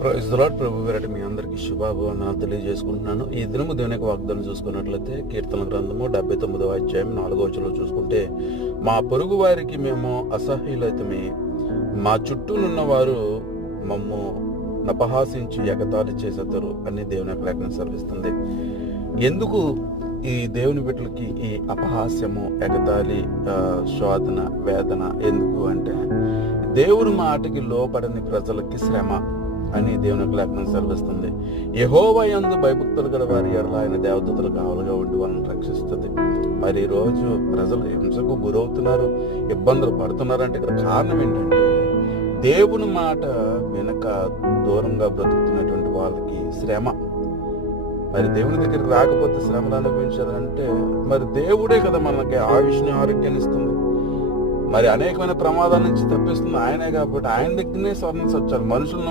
Praise the lord. ప్రభు పేరట మీ అందరికీ శుభాభావనాలు తెలియజేసుకుంటున్నాను. ఈ దినము దేవుని యొక్క వాగ్దానం చూసుకున్నట్లయితే కీర్తన గ్రంథము 79వ అధ్యాయం 4వ వచనంలో చూసుకుంటే, మా పొరుగు వారికి మేము అసహ్యులైతమే, మా చుట్టూనున్న వారు మమ్ము నపహాసించి ఎగతాళి చేసేతారు అని దేవుని యొక్క లేఖనం సెలవిస్తుంది. ఎందుకు ఈ దేవుని బిడ్డలకి ఈ అపహాస్యము, ఎగతాళి, శోధన, వేదన ఎందుకు అంటే, దేవుని మాటకి లోపడని ప్రజలకి శ్రమ అని దేవుని యొక్క లేఖనం సెలవిస్తుంది. యెహోవా యందు భయభక్తులు గల వారి ఎడల ఆయన దేవదూతలు కావలుగా ఉండి వాళ్ళని రక్షిస్తుంది. మరి ఈ రోజు ప్రజలు హింసకు గురవుతున్నారు, ఇబ్బందులు పడుతున్నారంటే ఇక్కడ కారణం ఏంటంటే, దేవుని మాట వెనక దూరంగా బ్రతుకుతున్నటువంటి వాళ్ళకి శ్రమ. మరి దేవుని దగ్గరికి రాకపోతే శ్రమలు అనుభవించాలంటే, మరి దేవుడే కదా మనకి ఆయుష్ని, ఆరోగ్యాన్ని ఇస్తుంది. మరి అనేకమైన ప్రమాదాల నుంచి తప్పిస్తుంది ఆయనే, కాబట్టి ఆయన దగ్గరనే స్వర్ణ సత్యాలు. మనుషులు